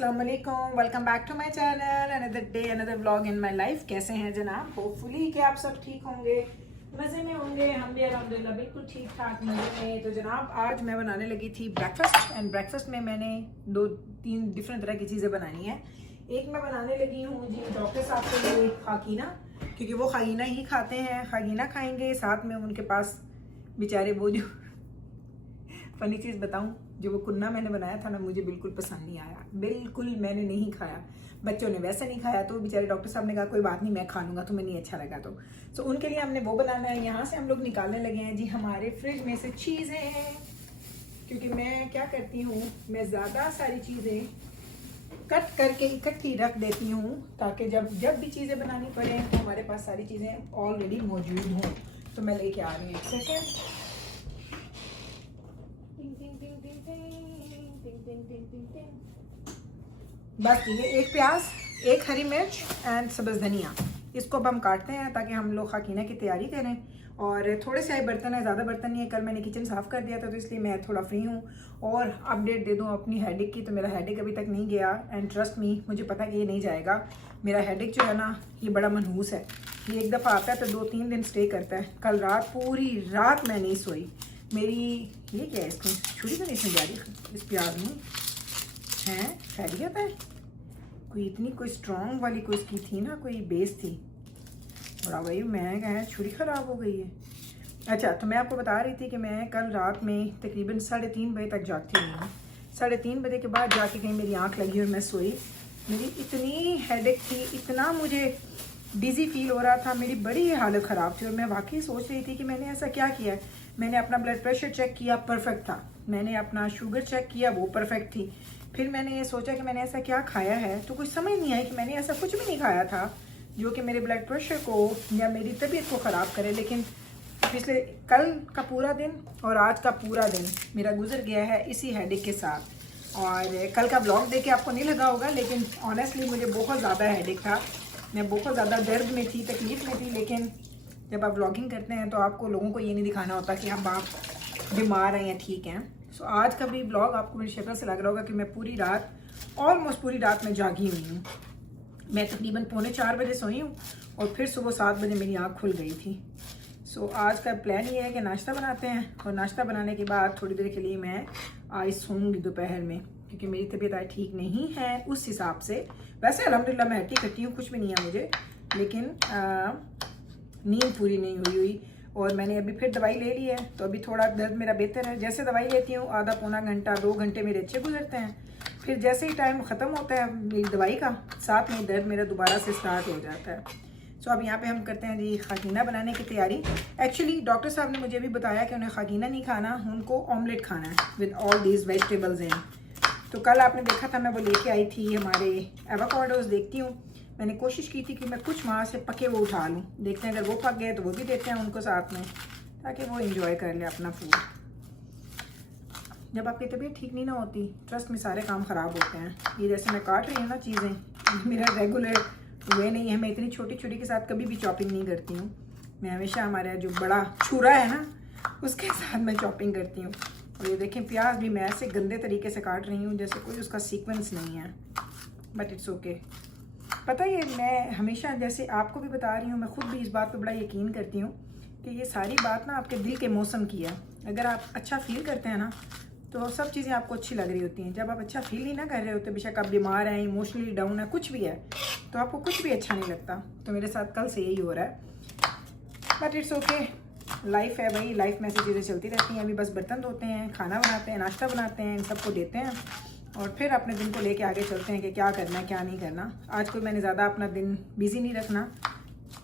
अस्सलाम वालेकुम, welcome back to my channel. Another day another vlog in my life. कैसे हैं जनाब? होपफुली कि आप सब ठीक होंगे, मज़े में होंगे। हम भी अल्हम्दुलिल्लाह बिल्कुल ठीक ठाक मज़े में। तो जनाब आज मैं बनाने लगी थी ब्रेकफास्ट, एंड ब्रेकफास्ट में मैंने 2-3 डिफरेंट तरह की चीज़ें बनानी है। एक मैं बनाने लगी हूँ जी डॉक्टर साहब के लिए खाकीना, क्योंकि वो खाकीना ही खाते हैं। खाकीना खाएंगे, साथ में उनके पास बेचारे वो जो फनी चीज़ बताऊँ, जो वो कुन्ना मैंने बनाया था ना, मुझे बिल्कुल पसंद नहीं आया। बिल्कुल मैंने नहीं खाया, बच्चों ने वैसे नहीं खाया। तो बेचारे डॉक्टर साहब ने कहा कोई बात नहीं, मैं खा लूँगा, तुम्हें नहीं अच्छा लगा तो। सो उनके लिए हमने वो बनाना है। यहाँ से हम लोग निकालने लगे हैं जी हमारे फ्रिज में से चीज़ें, क्योंकि मैं क्या करती हूँ, मैं ज़्यादा सारी चीज़ें कट करके इकट्ठी रख देती हूँ, ताकि जब भी चीज़ें बनानी पड़े तो हमारे पास सारी चीज़ें ऑलरेडी मौजूद हों। तो मैं लेके आ रही हूँ, एक सेकेंड। बस ये एक प्याज, एक हरी मिर्च एंड सब्ज़ धनिया, इसको अब हम काटते हैं ताकि हम लोग खाकीना की तैयारी करें। और थोड़े से बर्तन है, ज़्यादा बर्तन नहीं है। कल मैंने किचन साफ़ कर दिया था, तो इसलिए मैं थोड़ा फ्री हूँ। और अपडेट दे दूँ अपनी हेडेक की, तो मेरा हेडेक अभी तक नहीं गया। एंड ट्रस्ट मी, मुझे पता है कि ये नहीं जाएगा। मेरा हेडेक जो है ना, ये बड़ा मनहूस है। ये एक दफ़ा आता है तो 2-3 दिन स्टे करता है। कल रात पूरी रात मैं नहीं सोई। मेरी ये क्या है, इसमें छुरी तो नहीं इसमें जा रही, इस प्याज में है खैरियत है। कोई इतनी कोई स्ट्रॉन्ग वाली कोई इसकी थी ना, कोई बेस थी। बड़ा भाई मैं क्या है, छुरी ख़राब हो गई है। अच्छा, तो मैं आपको बता रही थी कि मैं कल रात में तकरीबन 3:30 बजे तक जागती रही हूँ। 3:30 बजे के बाद जाके कहीं मेरी आँख लगी और मैं सोई। मेरी इतनी हेडेक थी, इतना मुझे डिज़ी फील हो रहा था, मेरी बड़ी हालत ख़राब थी। और मैं वाकई सोच रही थी कि मैंने ऐसा क्या किया है। मैंने अपना ब्लड प्रेशर चेक किया, परफेक्ट था। मैंने अपना शुगर चेक किया, वो परफेक्ट थी। फिर मैंने ये सोचा कि मैंने ऐसा क्या खाया है, तो कुछ समझ नहीं आई कि मैंने ऐसा कुछ भी नहीं खाया था जो कि मेरे ब्लड प्रेशर को या मेरी तबीयत को ख़राब करे। लेकिन पिछले कल का पूरा दिन और आज का पूरा दिन मेरा गुजर गया है इसी हेडेक के साथ। और कल का ब्लॉग देख के आपको नहीं लगा होगा, लेकिन ऑनेस्टली मुझे बहुत ज़्यादा हेडेक था। मैं बहुत ज़्यादा दर्द में थी, तकलीफ़ में थी। लेकिन जब आप व्लॉगिंग करते हैं तो आपको लोगों को ये नहीं दिखाना होता कि अब आप बीमार हैं या ठीक हैं। सो आज का भी ब्लॉग आपको मेरी शक्ल से लग रहा होगा कि मैं पूरी रात, ऑलमोस्ट पूरी रात में जागी हुई हूँ। मैं तकरीबन 3:45 बजे सोई हूँ और फिर सुबह 7 बजे मेरी आँख खुल गई थी। सो आज का प्लान ये है कि नाश्ता बनाते हैं, और नाश्ता बनाने के बाद थोड़ी देर के लिए मैं आज सोऊंगी दोपहर में, क्योंकि मेरी तबीयत आज ठीक नहीं है उस हिसाब से। वैसे अल्हम्दुलिल्लाह मैं हट्टी कट्टी हूँ, कुछ भी नहीं है मुझे, लेकिन नींद पूरी नहीं हुई। और मैंने अभी फिर दवाई ले ली है, तो अभी थोड़ा दर्द मेरा बेहतर है। जैसे दवाई लेती हूँ आधा पौना घंटा 2 घंटे मेरे अच्छे गुजरते हैं। फिर जैसे ही टाइम ख़त्म होता है मेरी दवाई का, साथ में दर्द मेरा दोबारा से स्टार्ट हो जाता है। सो अब यहाँ पे हम करते हैं जी खाकीना बनाने की तैयारी। एक्चुअली डॉक्टर साहब ने मुझे भी बताया कि उन्हें खाकीना नहीं खाना, उनको ऑमलेट खाना है विद ऑल दीज वेजिटेबल्स इन। तो कल आपने देखा था मैं वो लेके आई थी हमारे एवोकाडोस। देखती हूँ, मैंने कोशिश की थी कि मैं कुछ वहाँ से पके वो उठा लूँ। देखते हैं अगर वो पक गए तो वो भी देते हैं उनको साथ में, ताकि वो इंजॉय कर ले अपना फूड। जब आपकी तबीयत ठीक नहीं ना होती, ट्रस्ट में सारे काम ख़राब होते हैं। ये जैसे मैं काट रही हूँ ना चीज़ें, मेरा रेगुलर वे नहीं है। मैं इतनी छोटी छुरी के साथ कभी भी चॉपिंग नहीं करती हूँ। मैं हमेशा हमारा जो बड़ा छुरा है ना, उसके साथ मैं चॉपिंग करती हूँ। और ये देखें, प्याज भी मैं ऐसे गंदे तरीके से काट रही हूँ जैसे कोई उसका सीक्वेंस नहीं है, बट इट्स ओके। पता है, मैं हमेशा जैसे आपको भी बता रही हूँ, मैं खुद भी इस बात पे बड़ा यकीन करती हूँ कि ये सारी बात ना आपके दिल के मौसम की है। अगर आप अच्छा फील करते हैं ना, तो सब चीज़ें आपको अच्छी लग रही होती हैं। जब आप अच्छा फील ही ना कर रहे होते, बेशक आप बीमार हैं, इमोशनली डाउन है, कुछ भी है, तो आपको कुछ भी अच्छा नहीं लगता। तो मेरे साथ कल से यही हो रहा है, बट इट्स ओके। लाइफ है भाई, लाइफ में ऐसी चीज़ें चलती रहती हैं। अभी बस बर्तन धोते हैं, खाना बनाते हैं, नाश्ता बनाते हैं, इन सबको देते हैं, और फिर अपने दिन को लेके आगे चलते हैं कि क्या करना है क्या नहीं करना। आज कोई मैंने ज़्यादा अपना दिन बिजी नहीं रखना,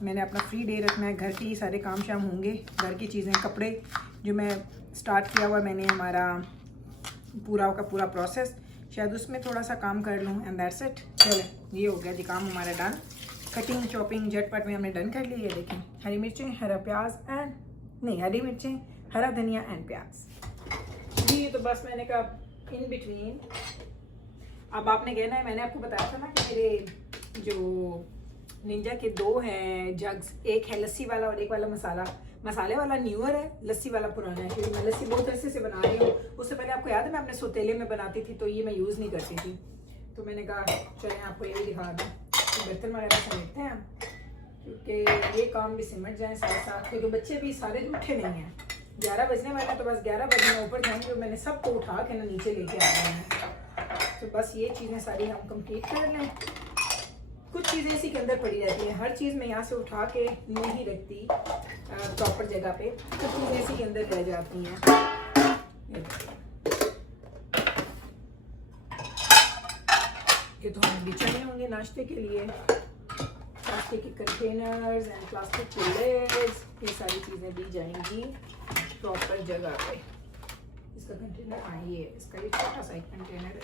मैंने अपना फ्री डे रखना है। घर के ही सारे काम शाम होंगे, घर की चीज़ें, कपड़े जो मैं स्टार्ट किया हुआ मैंने, हमारा पूरा का पूरा प्रोसेस, शायद उसमें थोड़ा सा काम कर लूँ, एंड दैट्स इट। चलो, ये हो गया जी काम हमारा डन। कटिंग चॉपिंग झटपट में हमने डन कर ली है। देखें, हरी मिर्चें, हरा प्याज एंड नहीं, हरी मिर्चें, हरा धनिया एंड प्याज जी। तो बस मैंने कहा इन बिटवीन, अब आपने कहना है, मैंने आपको बताया था ना कि मेरे जो निंजा के 2 हैं जग्स, एक है लस्सी वाला और एक वाला मसाले वाला न्यूअर है, लस्सी वाला पुराना है। क्योंकि मैं लस्सी बहुत अरसे से बना रही हूँ। उससे पहले आपको याद है मैं अपने सोतेले में बनाती थी, तो ये मैं यूज़ नहीं करती थी। तो मैंने कहा चलें आपको ये भी दिखा दूँ कि बर्तन वगैरह समेटते हैं क्योंकि ये काम भी सिमट जाए साथ साथ, क्योंकि बच्चे भी सारे उठे नहीं हैं। 11 बजने वाला है तो बस 11 बजे में ऊपर जाएंगे और मैंने सबको उठा के ना नीचे लेके आ रहे हैं। तो बस ये चीज़ें सारी हम कंप्लीट कर लें। कुछ चीज़ें इसी के अंदर पड़ी रहती हैं, हर चीज़ मैं यहाँ से उठा के नहीं रखती प्रॉपर जगह पे, कुछ चीज़ें इसी के अंदर रह जाती हैं। ये तो हमें बिछाने होंगे नाश्ते के लिए, प्लास्टिक के कंटेनर्स एंड प्लास्टिक के लेग्स, ये सारी चीज़ें दी जाएंगी प्रॉपर जगह पे। इसका कंटेनर ये इसका ये छोटा सा एक कंटेनर है,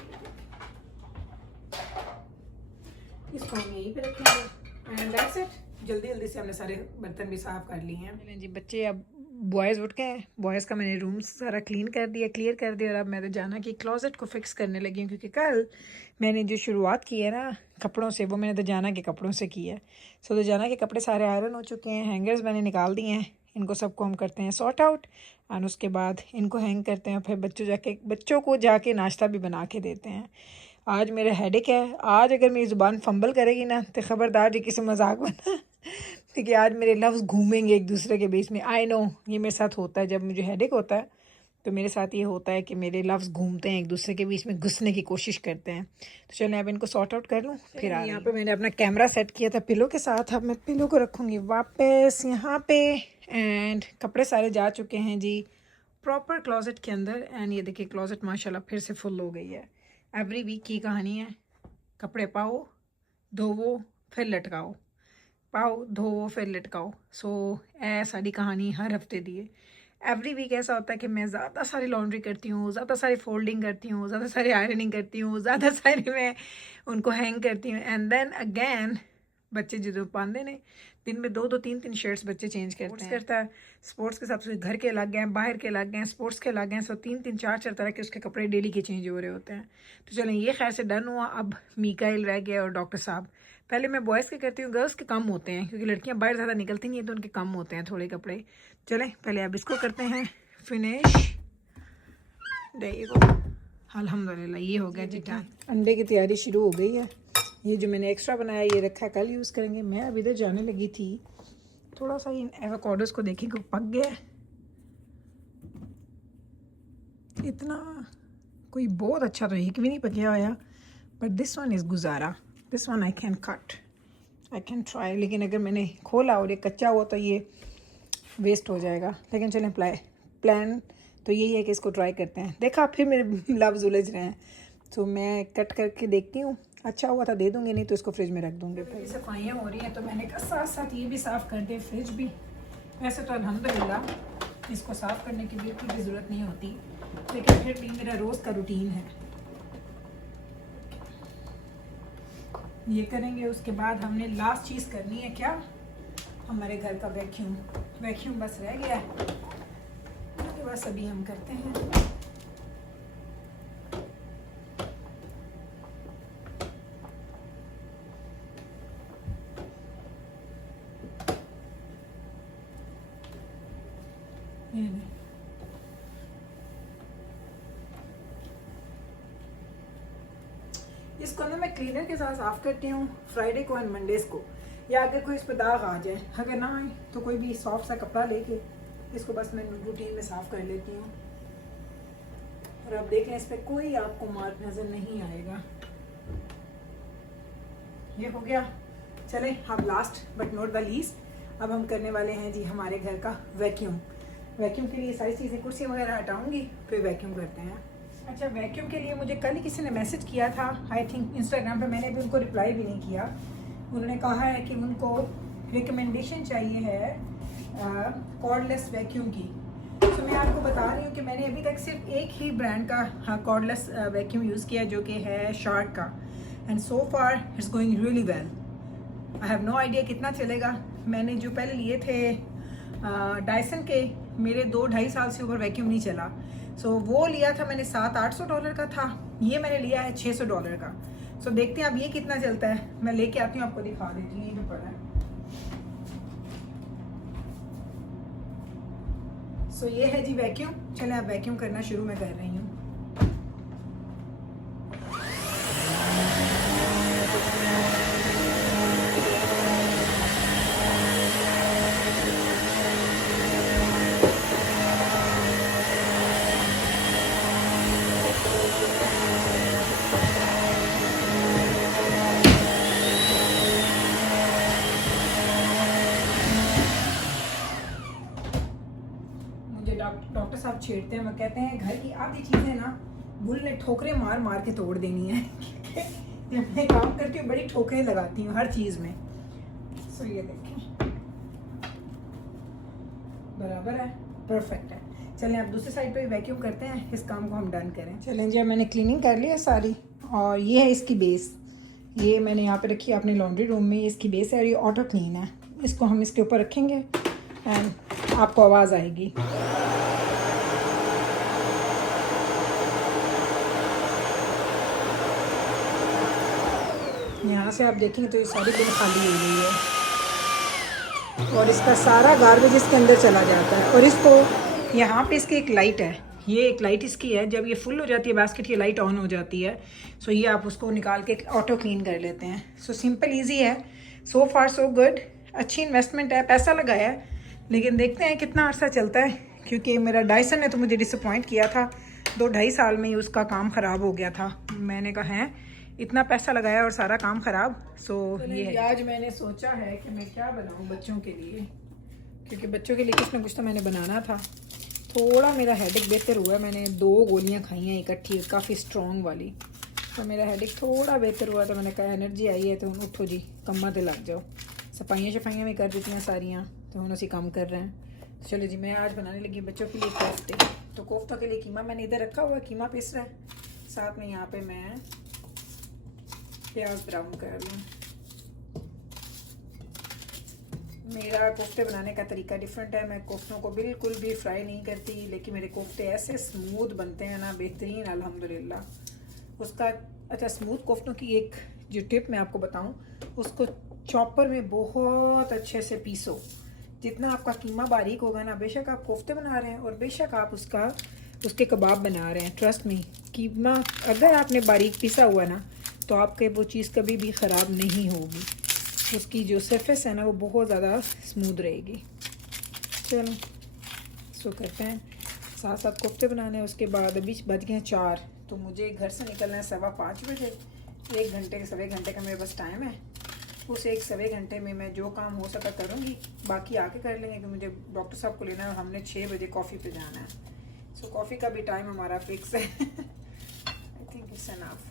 इसको हम यहीं पे रखेंगे एंड दैट्स इट। जल्दी जल्दी से हमने सारे बर्तन भी साफ़ कर लिए हैं जी। बच्चे अब बॉयज़ उठ गए हैं, बॉयज़ का मैंने रूम सारा क्लियर कर दिया और अब मैं तो जाना कि क्लोजेट को फिक्स करने लगी हूँ, क्योंकि कल मैंने जो शुरुआत की है ना कपड़ों से, वो मैंने तो जाना के कपड़ों से की है। सो तो जाना के कपड़े सारे आयरन हो चुके हैं, हैंगर्स मैंने निकाल दिए हैं, इनको सबको हम करते हैं सॉर्ट आउट और उसके बाद इनको हैंग करते हैं। फिर बच्चों को जाके नाश्ता भी बना के देते हैं। आज मेरा हेडेक है, आज अगर मेरी ज़ुबान फंबल करेगी ना तो ख़बरदार जी किसी मजाक बना क्योंकि आज मेरे लफ्ज़ घूमेंगे एक दूसरे के बीच में। आई नो ये मेरे साथ होता है, जब मुझे हेडेक होता है तो मेरे साथ ये होता है कि मेरे लफ्ज़ घूमते हैं, एक दूसरे के बीच में घुसने की कोशिश करते हैं। तो चलें अब इनको सॉर्ट आउट कर लूँ। फिर यहाँ पे मैंने अपना कैमरा सेट किया था पिलो के साथ, अब मैं पिलो को रखूँगी वापस यहाँ पे। एंड कपड़े सारे जा चुके हैं जी प्रॉपर क्लोजेट के अंदर। एंड ये देखिए क्लोजेट माशाल्लाह फिर से फुल हो गई है। एवरी वीक की कहानी है, कपड़े पाओ धोवो फिर लटकाओ, पाओ धोवो फिर लटकाओ। सो सारी कहानी हर हफ्ते दी है। एवरी वीक ऐसा होता है कि मैं ज़्यादा सारी लॉन्ड्री करती हूँ, ज़्यादा सारी फोल्डिंग करती हूँ, ज़्यादा सारी आयरनिंग करती हूँ, ज़्यादा सारी मैं उनको हैंग करती हूँ। एंड देन अगेन बच्चे जो पाते ने दिन में 2-2 3-3 शर्ट्स बच्चे चेंज करते हैं। स्पोर्ट्स के हिसाब से घर के अलग हैं, बाहर के अलग हैं, स्पोर्ट्स के अलग हैं। सो 3-3 4-4 तरह के उसके कपड़े डेली के चेंज हो रहे होते हैं। तो चलें ये खैर से डन हुआ। अब मीकाइल रह गया और डॉक्टर साहब। पहले मैं बॉयज़ के करती हूँ, गर्ल्स के कम होते हैं क्योंकि लड़कियाँ बाहर ज़्यादा निकलती नहीं है तो उनके कम होते हैं थोड़े कपड़े। चलें पहले अब इसको करते हैं फिनिश। देखो अल्हम्दुलिल्लाह ये हो गया जी टाइम। अंडे की तैयारी शुरू हो गई है। ये जो मैंने एक्स्ट्रा बनाया ये रखा है, कल यूज़ करेंगे। मैं अब इधर जाने लगी थी, थोड़ा सा इन एवोकाडोस को देखें कि पक गया। इतना कोई बहुत अच्छा तो एक भी नहीं पकिया हुआ, बट दिस वन इज़ गुजारा। This one I can cut, I can try. लेकिन अगर मैंने खोला और ये कच्चा हुआ तो ये वेस्ट हो जाएगा। लेकिन चलें प्लान तो यही है कि इसको ट्राई करते हैं। देखा फिर मेरे लफ्ज़ उलझ रहे हैं। तो मैं कट करके देखती हूँ, अच्छा हुआ था दे दूँगी, नहीं तो इसको फ्रिज में रख दूँगी। फिर सफाइयाँ हो रही हैं तो मैंने कहा साथ साथ ये भी साफ़ कर दे, फ्रिज भी। वैसे तो अल्हम्दुलिल्लाह इसको साफ़ करने की बिल्कुल भी ज़रूरत नहीं होती, लेकिन फिर भी मेरा रोज़ का रूटीन है। ये करेंगे, उसके बाद हमने लास्ट चीज़ करनी है क्या, हमारे घर का वैक्यूम बस रह गया है, उसके बाद सभी हम करते हैं। इसको ना मैं क्लीनर के साथ साफ़ करती हूँ फ्राइडे को एंड मंडेज़ को, या अगर कोई इस पर दाग आ जाए, अगर ना आए तो कोई भी सॉफ्ट सा कपड़ा लेके इसको बस मैं रूटीन में साफ़ कर लेती हूँ। और अब देखें इस पर कोई आपको मार्क नज़र नहीं आएगा। ये हो गया। चलें अब last but not the least, अब हम करने वाले हैं जी हमारे घर का वैक्यूम के लिए सारी चीज़ें, कुर्सी वगैरह हटाऊँगी फिर वैक्यूम करते हैं। अच्छा, वैक्यूम के लिए मुझे कल ही किसी ने मैसेज किया था, आई थिंक इंस्टाग्राम पे, मैंने भी उनको रिप्लाई भी नहीं किया। उन्होंने कहा है कि उनको रिकमेंडेशन चाहिए है कॉर्डलेस वैक्यूम की। तो मैं आपको बता रही हूँ कि मैंने अभी तक सिर्फ एक ही ब्रांड का कॉर्डलेस वैक्यूम यूज़ किया जो कि है शार्क का, and so far it's going really well. I have no idea कितना चलेगा। मैंने जो पहले लिए थे डायसन के, मेरे 2-2.5 साल से ऊपर वैक्यूम नहीं चला। सो वो लिया था मैंने $700-800 का था, ये मैंने लिया है $600 का। सो देखते हैं अब ये कितना चलता है। मैं लेके आती हूँ, आपको दिखा देती हूँ। ये जो पड़ा है, सो ये है जी वैक्यूम। चलें अब वैक्यूम करना शुरू मैं कर रही हूँ। साहब छेड़ते हैं, वो कहते हैं घर की आधी चीज़ें ना बुल ने ठोकरें मार मार के तोड़ देनी है। मैं काम करके बड़ी ठोकरें लगाती हूँ हर चीज़ में। सो ये देखें बराबर है, परफेक्ट है। चलें अब दूसरी साइड पे वैक्यूम करते हैं, इस काम को हम डन करें। चलें जी, अब मैंने क्लीनिंग कर ली है सारी, और ये है इसकी बेस। ये मैंने यहाँ पे रखी है अपने लॉन्ड्री रूम में, इसकी बेस है और ये ऑटो क्लीन है। इसको हम इसके ऊपर रखेंगे एंड आपको आवाज़ आएगी। यहाँ से आप देखेंगे तो ये सारी बिन खाली हो गई है और इसका सारा गार्बेज इसके अंदर चला जाता है। और इसको यहाँ पे इसकी एक लाइट है, ये एक लाइट इसकी है, जब ये फुल हो जाती है बास्केट ये लाइट ऑन हो जाती है। सो ये आप उसको निकाल के ऑटो क्लीन कर लेते हैं। सो सिंपल ईजी है, सो फार सो गुड। अच्छी इन्वेस्टमेंट है, पैसा लगाया है, लेकिन देखते हैं कितना अर्सा चलता है, क्योंकि मेरा डायसन ने तो मुझे डिसअपॉइंट किया था। 2-2.5 साल में ही उसका काम ख़राब हो गया था। मैंने कहा है इतना पैसा लगाया और सारा काम ख़राब। सो ये आज मैंने सोचा है कि मैं क्या बनाऊँ बच्चों के लिए, क्योंकि बच्चों के लिए कुछ ना कुछ तो मैंने बनाना था। थोड़ा मेरा हेडेक बेहतर हुआ है, मैंने 2 गोलियां खाई हैं इकट्ठी, काफ़ी स्ट्रॉन्ग वाली, तो मेरा हेडेक थोड़ा बेहतर हुआ। तो मैंने कहा एनर्जी आई है तो हम उठो जी कम्मा ते लग जाओ। सफाइयाँ शफाइयाँ भी कर देती हैं सारियाँ, तो हम उसी काम कर रहे हैं। चलो जी, मैं आज बनाने लगी बच्चों के लिए कोफ्ते। तो कोफ्तों के लिए कीमा मैंने इधर रखा हुआ है, कीमा पिस रहा है, साथ में यहाँ पे मैं प्याज ब्राउन कर लूँ। मेरा कोफ्ते बनाने का तरीका डिफरेंट है, मैं कोफ्तों को बिल्कुल भी फ्राई नहीं करती, लेकिन मेरे कोफ्ते ऐसे स्मूथ बनते हैं ना, बेहतरीन अल्हम्दुलिल्लाह। उसका अच्छा, स्मूथ कोफ्तों की एक जो टिप मैं आपको बताऊं, उसको चॉपर में बहुत अच्छे से पीसो। जितना आपका कीमा बारीक होगा ना, बेशक आप कोफ्ते बना रहे हैं और बेशक आप उसके कबाब बना रहे हैं, ट्रस्ट मी, कीमा अगर आपने बारीक पीसा हुआ ना तो आपके वो चीज़ कभी भी ख़राब नहीं होगी। उसकी जो सरफेस है ना वो बहुत ज़्यादा स्मूथ रहेगी। चलो इसको करते हैं, साथ साथ कोफ्ते बनाने हैं। उसके बाद अभी बज गए 4, तो मुझे घर से निकलना है 5:15 बजे। 1 घंटे 1.25 घंटे का मेरे पास टाइम है। उस 1-1.25 घंटे में मैं जो काम हो सका करूँगी, बाकी आके कर लेंगे, कि मुझे डॉक्टर साहब को लेना है, हमने 6 बजे कॉफ़ी पे जाना है। सो कॉफ़ी का भी टाइम हमारा फिक्स है। I think it's enough.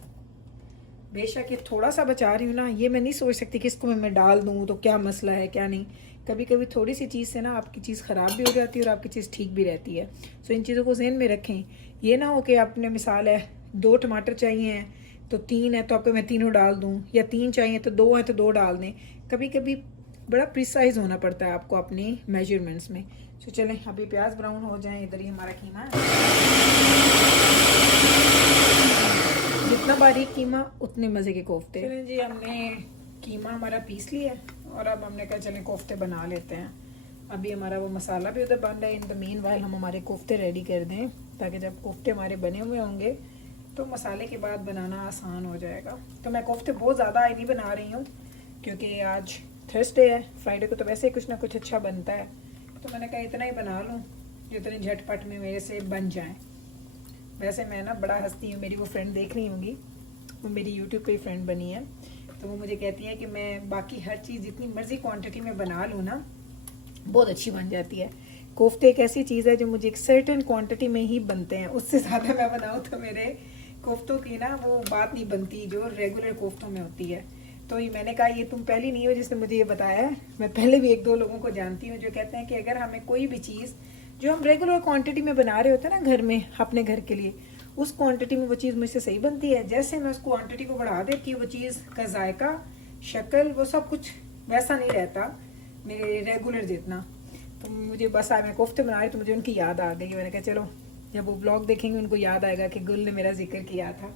बेशक ये थोड़ा सा बचा रही हूँ ना, ये मैं नहीं सोच सकती कि इसको मैं डाल दूँ तो क्या मसला है क्या नहीं। कभी कभी थोड़ी सी चीज़ से ना आपकी चीज़ ख़राब भी हो जाती है और आपकी चीज़ ठीक भी रहती है। सो इन चीज़ों को ज़हन में रखें। ये ना हो कि आपने मिसाल है 2 टमाटर चाहिए हैं तो 3 है तो आपको मैं तीनों डाल दूँ, या 3 चाहिए तो 2 है तो 2 डाल दें। कभी कभी बड़ा प्रिसाइज होना पड़ता है आपको अपने मेजरमेंट्स में। सो चलें अभी प्याज ब्राउन हो जाएं, इधर ही हमारा कीमा है। जितना बारीक कीमा उतने मज़े के कोफ्ते। चलें जी, हमने कीमा हमारा पीस लिया और अब हमने कहा चलें कोफ्ते बना लेते हैं। अभी हमारा वो मसाला भी उधर बन रहा है, इन द मीन वाइल हम हमारे कोफ्ते रेडी कर दें, ताकि जब कोफ्ते हमारे बने हुए होंगे तो मसाले के बाद बनाना आसान हो जाएगा। तो मैं कोफ्ते बहुत ज़्यादा नहीं बना रही हूँ, क्योंकि आज थर्सडे है, फ्राइडे को तो वैसे ही कुछ ना कुछ अच्छा बनता है, तो मैंने कहा इतना ही बना लूँ जितने झटपट में मेरे से बन जाएँ। वैसे मैं ना बड़ा हंसती हूँ, मेरी वो फ्रेंड देख रही होंगी, वो मेरी यूट्यूब पे फ्रेंड बनी है, तो वो मुझे कहती है कि मैं बाकी हर चीज़ जितनी मर्ज़ी क्वांटिटी में बना लूँ ना, बहुत अच्छी बन जाती है। कोफ्ते एक ऐसी चीज़ है जो मुझे एक सर्टेन क्वांटिटी में ही बनते हैं, उससे ज़्यादा मैं बनाऊँ तो मेरे कोफ्तों की ना वो बात नहीं बनती जो रेगुलर कोफ्तों में होती है। तो ये मैंने कहा ये तुम पहली नहीं हो जिसने मुझे ये बताया है, मैं पहले भी 1-2 लोगों को जानती हूँ जो कहते हैं कि अगर हमें कोई भी चीज़ जो हम रेगुलर क्वांटिटी में बना रहे होते हैं ना घर में अपने घर के लिए, उस क्वांटिटी में वो चीज़ मुझसे सही बनती है। जैसे मैं उस क्वांटिटी को बढ़ा देती हूँ, वो चीज़ का जायका, शक्ल, वो सब कुछ वैसा नहीं रहता मेरे रेगुलर जितना। तो मुझे बस मैं कोफ्ते बना रही तो मुझे उनकी याद आ गई। मैंने कहा चलो जब वो ब्लॉग देखेंगे उनको याद आएगा कि गुल ने मेरा जिक्र किया था।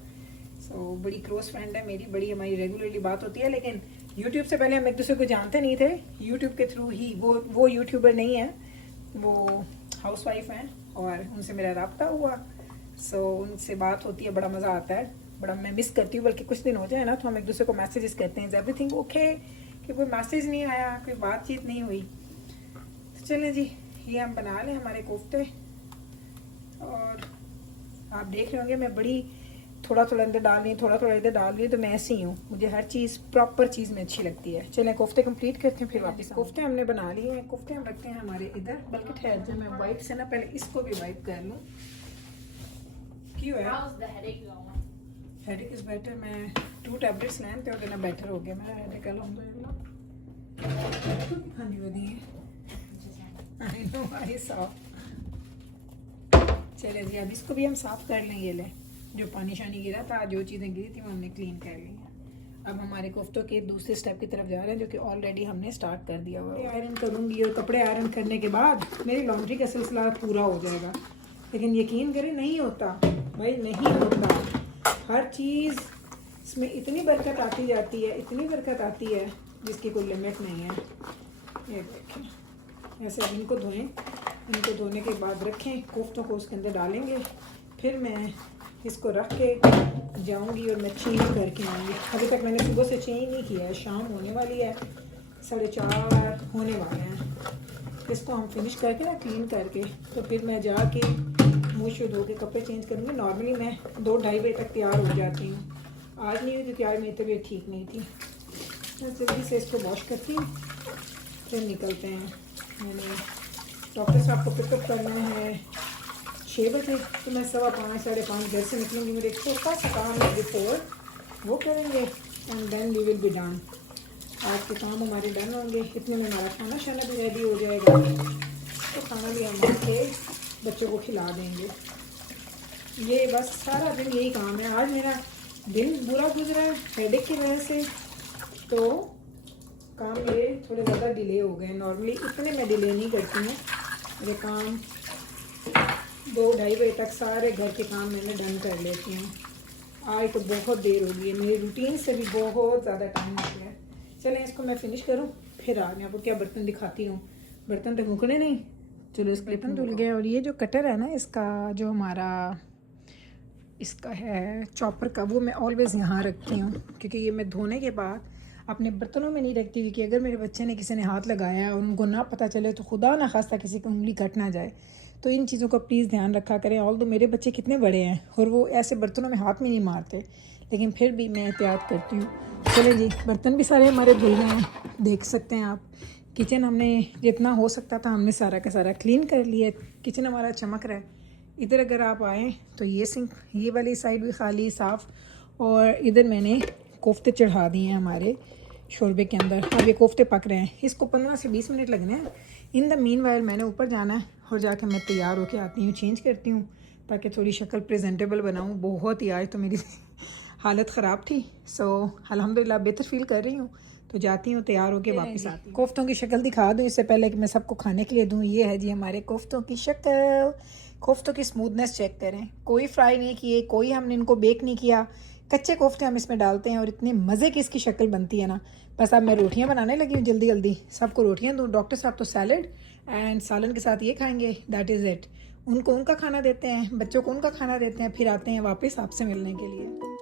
सो बड़ी क्लोज फ्रेंड है मेरी, बड़ी हमारी रेगुलरली बात होती है, लेकिन यूट्यूब से पहले हम एक दूसरे को जानते नहीं थे, यूट्यूब के थ्रू ही। वो यूट्यूबर नहीं है, वो हाउसवाइफ हैं और उनसे मेरा रब्ता हुआ। सो उनसे बात होती है, बड़ा मज़ा आता है, बड़ा मैं मिस करती हूँ। बल्कि कुछ दिन हो जाए ना तो हम एक दूसरे को मैसेजेस करते हैं, एवरीथिंग ओके, कि कोई मैसेज नहीं आया, कोई बातचीत नहीं हुई। तो चलें जी, ये हम बना लें हमारे कोफ्ते। और आप देख रहे होंगे मैं बड़ी थोड़ा थोड़ा अंदर डाल रही हूँ, थोड़ा थोड़ा इधर डाल रही हूँ, तो मैं ऐसी ही हूँ, मुझे हर चीज़ प्रॉपर चीज़ में अच्छी लगती है। चलें कोफ्ते कंप्लीट करते हैं, फिर वापस। कोफ्ते हमने बना लिए हैं, कोफ्ते हम रखते हैं हमारे इधर, बल्कि ठहर जाए मैं वाइप से ना पहले इसको भी वाइप कर लूँ। क्यों है हेडेक इज़ बेटर, मैं 2 टैबलेट्स लें तो ना बेटर हो गया मेरा हेडेक अल्हम्दुलिल्लाह। हाँ जी वधिया आई नो आई साफ। चले जी अब इसको भी हम साफ़ कर लें। ये लें जो पानी शानी गिरा था, जो चीज़ें गिरी थी वो हमने क्लीन कर ली हैं। अब हमारे कोफ्तों के दूसरे स्टेप की तरफ जा रहे हैं, जो कि ऑलरेडी हमने स्टार्ट कर दिया हुआ है। आयरन करूँगी और कपड़े आयरन करने के बाद मेरी लॉन्ड्री का सिलसिला पूरा हो जाएगा, लेकिन यकीन करें नहीं होता भाई, नहीं होता। हर चीज़ इसमें इतनी बरकत आती जाती है, इतनी बरकत आती है जिसकी कोई लिमिट नहीं है। ये देखें ऐसे अब इनको धोएं, इनको धोने के बाद रखें, कोफ्तों को उसके अंदर डालेंगे, फिर मैं इसको रख के जाऊंगी और मैं चेंज करके आऊँगी। अभी तक मैंने सुबह से चेंज नहीं किया है, शाम होने वाली है, 4:30 होने वाले हैं। इसको हम फिनिश करके ना क्लीन करके तो फिर मैं जाके मुँह शुद्ध धो के कपड़े चेंज करूँगी। नॉर्मली मैं 2-2:30 बजे तक तैयार हो जाती हूँ, आज नहीं हुई क्योंकि आज मेरी तबीयत ठीक नहीं थी। मैं जल्दी से इसको वॉश करती हूँ, फिर निकलते हैं। मैंने डॉक्टर साहब को पिकअप करना है 6 बजे, तो मैं 5:15 5:30 घर से निकलूँगी। मेरे एक छोटा सा काम है बिफोर, वो करेंगे and then we will be done. आज के काम हमारे डन होंगे, इतने में हमारा खाना शाना भी रेडी हो जाएगा, तो खाना भी हम के बच्चों को खिला देंगे। ये बस सारा दिन यही काम है। आज मेरा दिन बुरा गुजरा है हेडेक की वजह से, तो काम मेरे थोड़े ज़्यादा डिले हो गए। नॉर्मली इतने मैं डिले नहीं करती हूँ, मेरे काम 2-2:30 बजे तक सारे घर के काम मैंने डन कर लेती हूँ। आज तो बहुत देर हो गई है, मेरी रूटीन से भी बहुत ज़्यादा टाइम हो गया है। चलें इसको मैं फ़िनिश करूँ, फिर आज मैं आपको क्या बर्तन दिखाती हूँ। बर्तन तो मुकने नहीं, चलो इस बर्तन धुल गए। और ये जो कटर है ना इसका, जो हमारा इसका है चॉपर का, वो मैं ऑलवेज़ यहाँ रखती हूँ, क्योंकि ये मैं धोने के बाद अपने बर्तनों में नहीं रखती, क्योंकि अगर मेरे बच्चे ने किसी ने हाथ लगाया और उनको ना पता चले तो खुदा ना खास्ता किसी की उंगली कट ना जाए। तो इन चीज़ों का प्लीज़ ध्यान रखा करें। ऑल तो मेरे बच्चे कितने बड़े हैं और वो ऐसे बर्तनों में हाथ भी नहीं मारते, लेकिन फिर भी मैं एहतियात करती हूँ। चले जी बर्तन भी सारे हमारे धुल गए हैं, देख सकते हैं आप। किचन हमने जितना हो सकता था हमने सारा का सारा क्लीन कर लिया। किचन हमारा चमक रहा है। इधर अगर आप आएँ तो ये सिंक, ये वाली साइड भी खाली साफ़, और इधर मैंने कोफ्ते चढ़ा दिए हैं हमारे शोरबे के अंदर। अब ये कोफ्ते पक रहे हैं, इसको 15 से 20 मिनट लगने हैं। इन द मीन वाइल मैंने ऊपर जाना है और जाके मैं तैयार होके आती हूँ, चेंज करती हूँ ताकि थोड़ी शक्ल प्रेजेंटेबल बनाऊँ। बहुत ही आज तो मेरी हालत ख़राब थी, सो अल्हम्दुलिल्लाह बेहतर फील कर रही हूँ। तो जाती हूँ तैयार होके वापस आती हूँ। कोफ्तों की शक्ल दिखा दूँ इससे पहले कि मैं सबको खाने के लिए दूँ। ये है जी हमारे कोफ्तों की शक्ल। कोफ्तों की स्मूथनेस चेक करें, कोई फ्राई नहीं किए, कोई हमने इनको बेक नहीं किया, कच्चे कोफ्ते हम इसमें डालते हैं और इतने मज़े की इसकी शक्ल बनती है ना। बस अब मैं रोटियां बनाने लगी हूँ जल्दी जल्दी, सबको रोटियां दूँ। डॉक्टर साहब तो सैलड एंड सालन के साथ ये खाएंगे, दैट इज़ इट। उनको उनका खाना देते हैं, बच्चों को उनका खाना देते हैं, फिर आते हैं वापस आपसे मिलने के लिए।